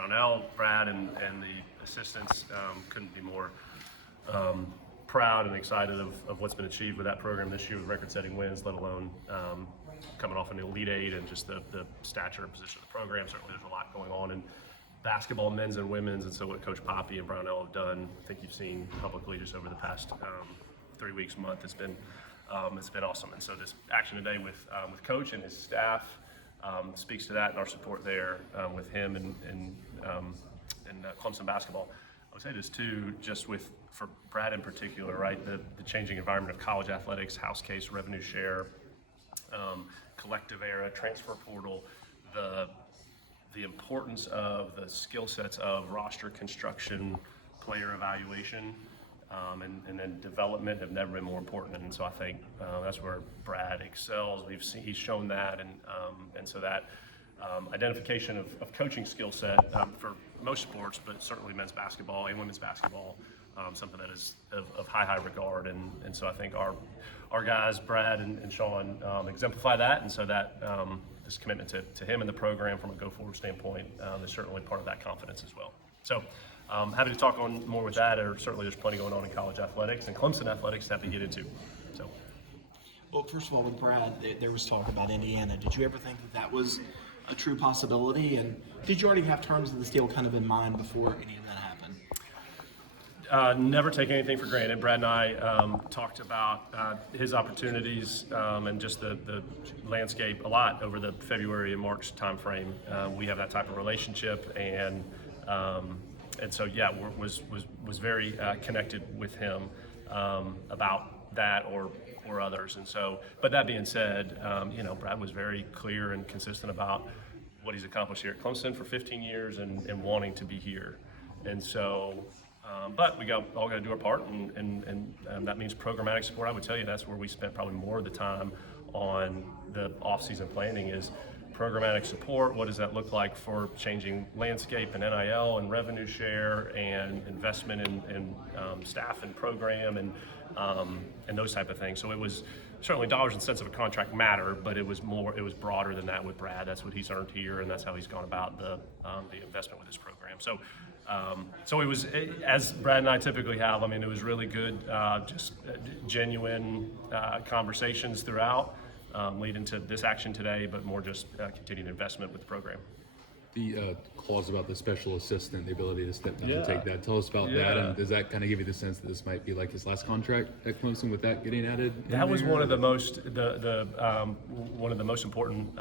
Brownell, Brad, and the assistants couldn't be more proud and excited of what's been achieved with that program this year with record-setting wins, let alone coming off an Elite Eight and just the stature and position of the program. Certainly there's a lot going on in basketball, men's and women's, and so what Coach Poppy and Brownell have done, I think you've seen publicly just over the past 3 weeks, month, it's been awesome. And so this action today with Coach and his staff speaks to that and our support there with him and Clemson Baseball. I would say this too, just for Brad in particular, right? The changing environment of college athletics, house case, revenue share, collective era, transfer portal, the importance of the skill sets of roster construction, player evaluation, and then development have never been more important. And so I think that's where Brad excels. He's shown that, and so that identification of coaching skill set for most sports, but certainly men's basketball and women's basketball, something that is of high regard. And so I think our guys, Brad and Sean, exemplify that. And so that this commitment to him and the program from a go-forward standpoint is certainly part of that confidence as well. So happy to talk on more with that, or certainly there's plenty going on in college athletics and Clemson athletics to have to get into. So. Well, first of all, with Brad, there was talk about Indiana. Did you ever think that was a true possibility? And did you already have terms of this deal kind of in mind before any of that happened? Never take anything for granted. Brad and I talked about his opportunities and just the landscape a lot over the February and March timeframe. We have that type of relationship, and so yeah, was very connected with him about that or others. And so, but that being said, Brad was very clear and consistent about what he's accomplished here at Clemson for 15 years and wanting to be here. And so, but we all got to do our part, and that means programmatic support. I would tell you that's where we spent probably more of the time on the off-season planning is programmatic support. What does that look like for changing landscape and NIL and revenue share and investment in staff and program and those type of things. So it was certainly dollars and cents of a contract matter, but it was broader than that with Brad. That's what he's earned here, and that's how he's gone about the investment with his program. So it was, as Brad and I typically have, I mean, it was really good, just genuine conversations throughout, leading to this action today, but more just continued investment with the program. The clause about the special assistant, the ability to step down and take that. Tell us about that, and does that kind of give you the sense that this might be like his last contract at Clemson with that getting added? That was one of the most one of the most important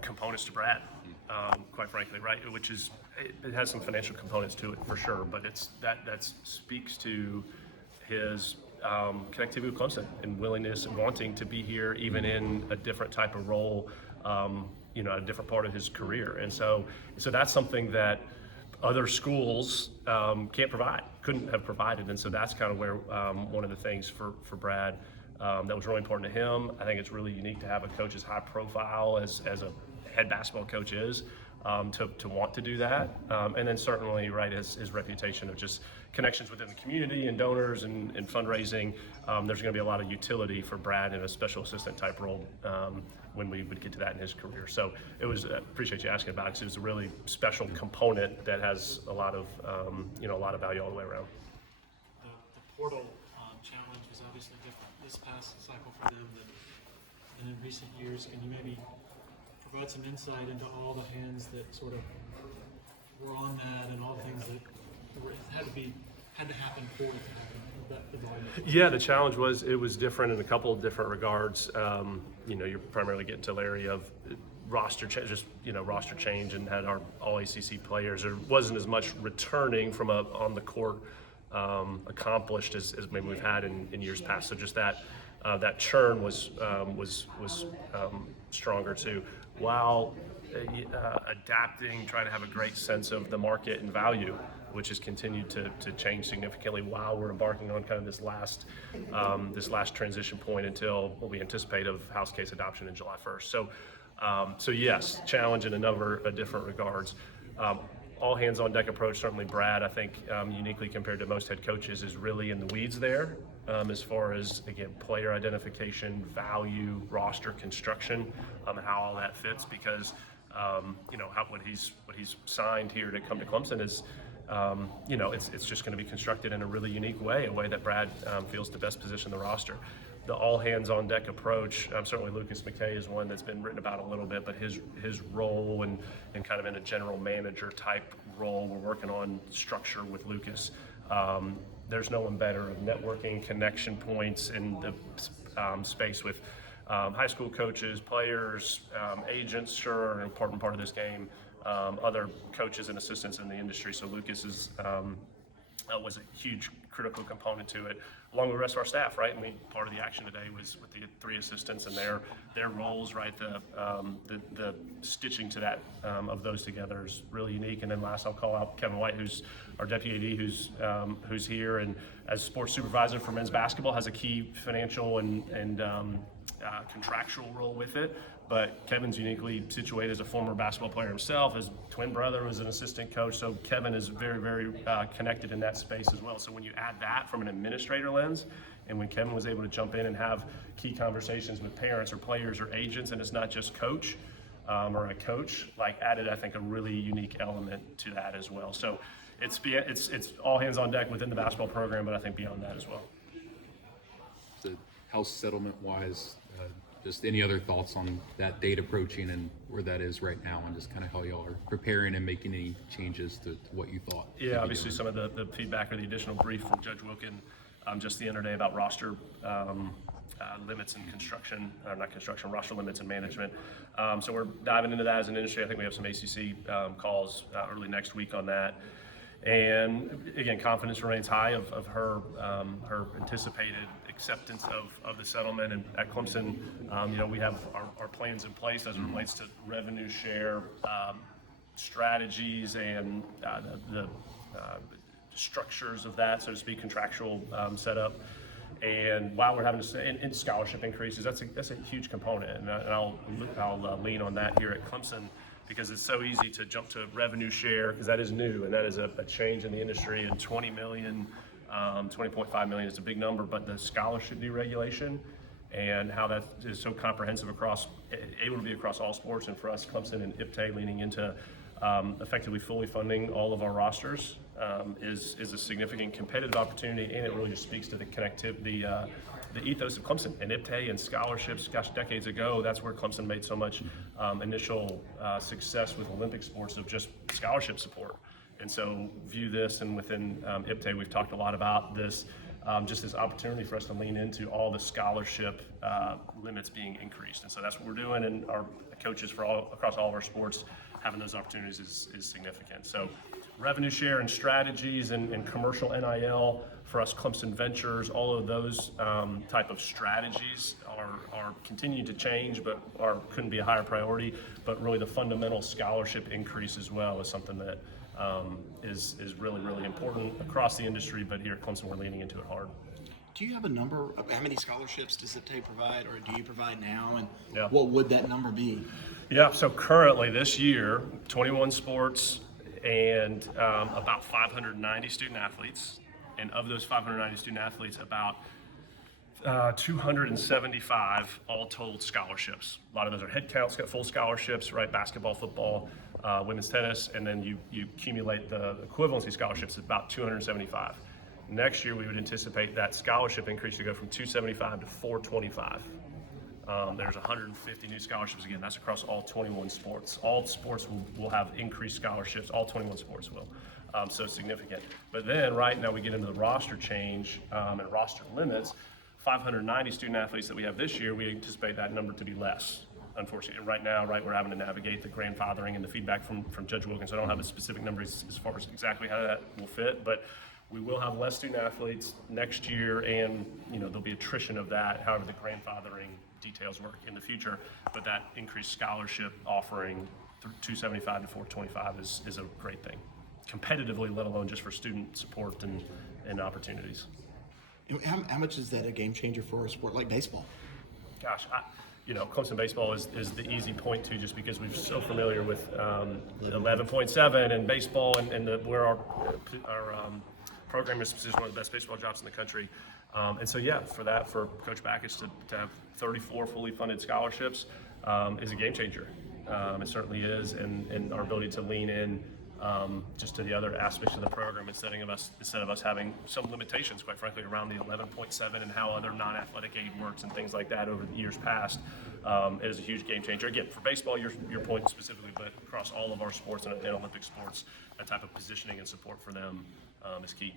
components to Brad, quite frankly, right? Which is it has some financial components to it for sure, but that speaks to his connectivity with Clemson and willingness and wanting to be here, even in a different type of role. A different part of his career. And so that's something that other schools couldn't have provided. And so that's kind of where one of the things for Brad that was really important to him. I think it's really unique to have a coach as high profile as a head basketball coach is, to want to do that. And then certainly, right, his reputation of just connections within the community and donors and fundraising. There's going to be a lot of utility for Brad in a special assistant type role when we would get to that in his career. So it was, appreciate you asking about it, because it was a really special component that has a lot of value all the way around. The portal challenge was obviously different this past cycle for them than in recent years. Can you maybe provide some insight into all the hands that sort of were on that and all the things that had to happen for it to happen? Yeah, the challenge was it was different in a couple of different regards. You're primarily getting to the area of roster change, and had our all ACC players. There wasn't as much returning from on the court accomplished as maybe we've had in years past. So just that churn was stronger too, while adapting, trying to have a great sense of the market and value, which has continued to change significantly while we're embarking on kind of this last transition point until what we anticipate of house case adoption in July 1st. So yes, challenge in a number of different regards. All hands on deck approach. Certainly Brad, I think, uniquely compared to most head coaches, is really in the weeds there as far as, again, player identification, value, roster construction, and how all that fits, because what he's signed here to come to Clemson is, it's just going to be constructed in a really unique way, a way that Brad feels to best position the roster. The all hands on deck approach, certainly Lucas McKay is one that's been written about a little bit, but his role and kind of in a general manager type role, we're working on structure with Lucas. There's no one better of networking connection points in the space with high school coaches, players, agents, sure, an important part of this game, other coaches and assistants in the industry. So Lucas was a huge critical component to it, along with the rest of our staff, right? And part of the action today was with the 3 assistants and their roles, right? The stitching to that of those together is really unique. And then last, I'll call out Kevin White, who's our deputy AD, who's here and as sports supervisor for men's basketball has a key financial and contractual role with it. But Kevin's uniquely situated as a former basketball player himself. His twin brother was an assistant coach, so Kevin is very, very connected in that space as well. So when you add that from an administrator lens, and when Kevin was able to jump in and have key conversations with parents or players or agents, and it's not just coach or a coach, added, I think, a really unique element to that as well. So it's all hands on deck within the basketball program, but I think beyond that as well. The house settlement-wise, just any other thoughts on that date approaching and where that is right now, and just kind of how y'all are preparing and making any changes to what you thought? Yeah, obviously some of the feedback or the additional brief from Judge Wilkin just the other day about roster limits and construction, roster limits and management. So we're diving into that as an industry. I think we have some ACC calls early next week on that. And again, confidence remains high of her anticipated acceptance of the settlement. And at Clemson, we have our plans in place as it relates to revenue share strategies and the structures of that, so to speak, contractual setup. And while we're having and scholarship increases, that's a huge component. And I'll lean on that here at Clemson, because it's so easy to jump to revenue share, because that is new and that is a change in the industry. And 20 million, 20.5 million is a big number, but the scholarship deregulation and how that is so comprehensive able to be across all sports, and for us, Clemson and IPTAY leaning into effectively fully funding all of our rosters is a significant competitive opportunity, and it really just speaks to the connectivity, the ethos of Clemson and IPTAY and scholarships. Gosh, decades ago, that's where Clemson made so much initial success with Olympic sports of just scholarship support. And so view this, and within IPTAY, we've talked a lot about this, just this opportunity for us to lean into all the scholarship limits being increased. And so that's what we're doing, and our coaches across all of our sports having those opportunities is significant. So revenue share and strategies and commercial NIL for us, Clemson Ventures, all of those type of strategies are continuing to change, but couldn't be a higher priority. But really the fundamental scholarship increase as well is something that is really, really important across the industry, but here at Clemson we're leaning into it hard. Do you have a number of how many scholarships does IPTAY provide, or do you provide now, and Yeah. what would that number be? Yeah, so currently this year, 21 sports and about 590 student athletes. And of those 590 student athletes, about 275 all told scholarships. A lot of those are head counts, got full scholarships, right? Basketball, football, women's tennis, and then you accumulate the equivalency scholarships at about 275. Next year, we would anticipate that scholarship increase to go from 275 to 425. There's 150 new scholarships. Again, that's across all 21 sports. All sports will have increased scholarships. All 21 sports will. So significant. But then right now we get into the roster change and roster limits. 590 student athletes that we have this year, we anticipate that number to be less. Unfortunately, right now, we're having to navigate the grandfathering and the feedback from Judge Wilkins. So I don't have a specific number as far as exactly how that will fit, but we will have less student athletes next year, and there'll be attrition of that. However, the grandfathering details work in the future, but that increased scholarship offering 275 to 425 is a great thing, competitively, let alone just for student support and opportunities. How much is that a game changer for a sport like baseball? Gosh, Clemson Baseball is the easy point to, just because we're so familiar with 11.7 and baseball and where our program is positioned one of the best baseball jobs in the country. And so, for Coach Backus to have 34 fully funded scholarships is a game changer. It certainly is, and our ability to lean in just to the other aspects of the program instead of us having some limitations, quite frankly, around the 11.7 and how other non-athletic aid works and things like that over the years past. It is a huge game changer. Again, for baseball, your point specifically, but across all of our sports and Olympic sports, that type of positioning and support for them is key.